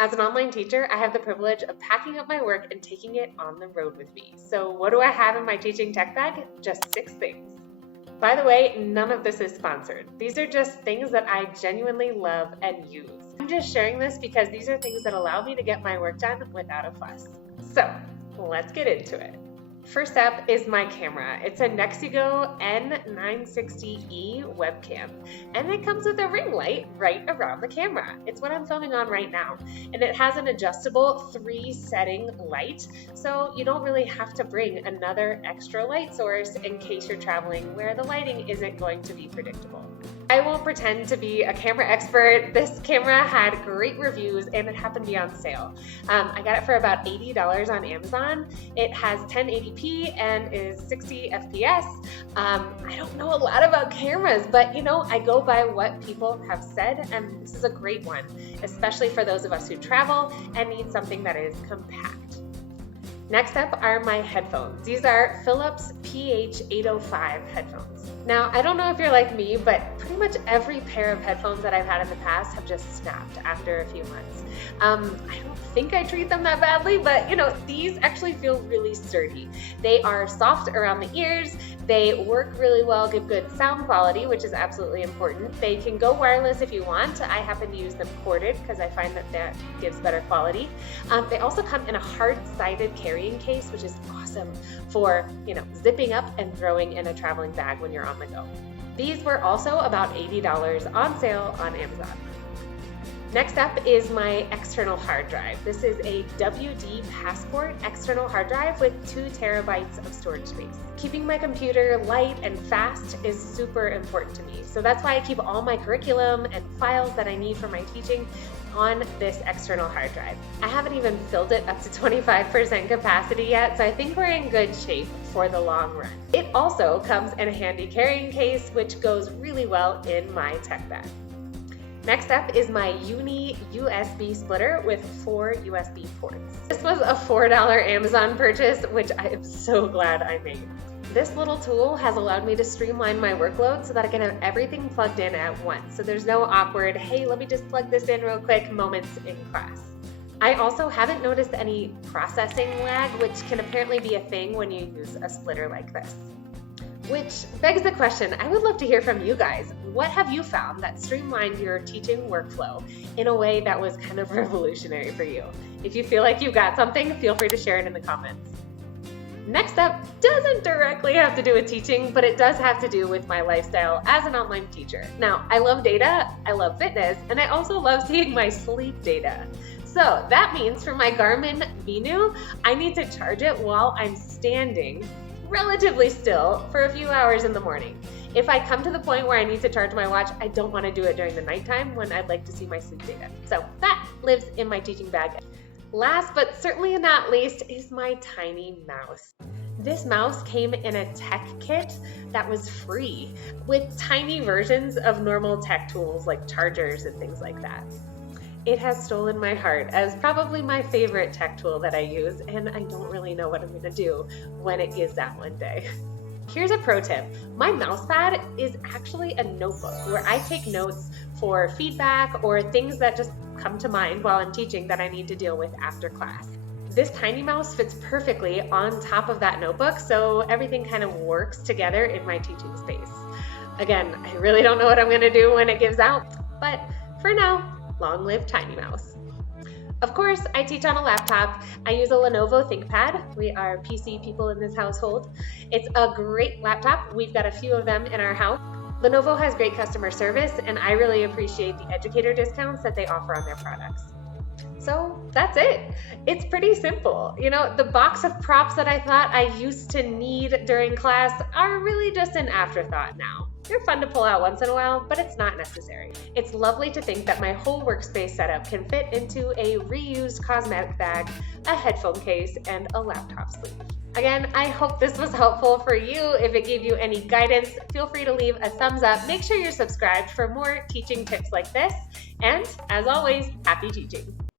As an online teacher, I have the privilege of packing up my work and taking it on the road with me. So what do I have in my teaching tech bag? Just 6 things. By the way, none of this is sponsored. These are just things that I genuinely love and use. I'm just sharing this because these are things that allow me to get my work done without a fuss. So let's get into it. First up is my camera. It's a Nexigo N960E webcam, and it comes with a ring light right around the camera. It's what I'm filming on right now, and it has an adjustable 3-setting light, so you don't really have to bring another extra light source in case you're traveling where the lighting isn't going to be predictable. I won't pretend to be a camera expert. This camera had great reviews and it happened to be on sale. I got it for about $80 on Amazon. It has 1080p and is 60 FPS. I don't know a lot about cameras, but I go by what people have said, and this is a great one, especially for those of us who travel and need something that is compact. Next up are my headphones. These are Philips PH805 headphones. Now, I don't know if you're like me, but pretty much every pair of headphones that I've had in the past have just snapped after a few months. I don't think I treat them that badly, but these actually feel really sturdy. They are soft around the ears, they work really well, give good sound quality, which is absolutely important. They can go wireless if you want. I happen to use them corded because I find that gives better quality. They also come in a hard-sided carrying case, which is awesome for, zipping up and throwing in a traveling bag when you're on the go. These were also about $80 on sale on Amazon. Next up is my external hard drive. This is a WD Passport external hard drive with 2 terabytes of storage space. Keeping my computer light and fast is super important to me. So that's why I keep all my curriculum and files that I need for my teaching on this external hard drive. I haven't even filled it up to 25% capacity yet, so I think we're in good shape for the long run. It also comes in a handy carrying case, which goes really well in my tech bag. Next up is my Uni USB splitter with 4 USB ports. This was a $4 Amazon purchase, which I am so glad I made. This little tool has allowed me to streamline my workload so that I can have everything plugged in at once. So there's no awkward, hey, let me just plug this in real quick moments in class. I also haven't noticed any processing lag, which can apparently be a thing when you use a splitter like this. Which begs the question, I would love to hear from you guys. What have you found that streamlined your teaching workflow in a way that was kind of revolutionary for you? If you feel like you've got something, feel free to share it in the comments. Next up doesn't directly have to do with teaching, but it does have to do with my lifestyle as an online teacher. Now, I love data, I love fitness, and I also love seeing my sleep data. So that means for my Garmin Venu, I need to charge it while I'm standing relatively still for a few hours in the morning. If I come to the point where I need to charge my watch, I don't want to do it during the nighttime when I'd like to see my sleep data. So that lives in my teaching bag. Last but certainly not least is my tiny mouse. This mouse came in a tech kit that was free with tiny versions of normal tech tools like chargers and things like that. It has stolen my heart as probably my favorite tech tool that I use, and I don't really know what I'm going to do when it gives out one day. Here's a pro tip. My mouse pad is actually a notebook where I take notes for feedback or things that just come to mind while I'm teaching that I need to deal with after class. This tiny mouse fits perfectly on top of that notebook, so everything kind of works together in my teaching space. Again, I really don't know what I'm going to do when it gives out, but for now, long live Tiny Mouse. Of course, I teach on a laptop. I use a Lenovo ThinkPad. We are PC people in this household. It's a great laptop. We've got a few of them in our house. Lenovo has great customer service, and I really appreciate the educator discounts that they offer on their products. So that's it. It's pretty simple. The box of props that I thought I used to need during class are really just an afterthought now. They're fun to pull out once in a while, but it's not necessary. It's lovely to think that my whole workspace setup can fit into a reused cosmetic bag, a headphone case, and a laptop sleeve. Again, I hope this was helpful for you. If it gave you any guidance, feel free to leave a thumbs up. Make sure you're subscribed for more teaching tips like this. And as always, happy teaching.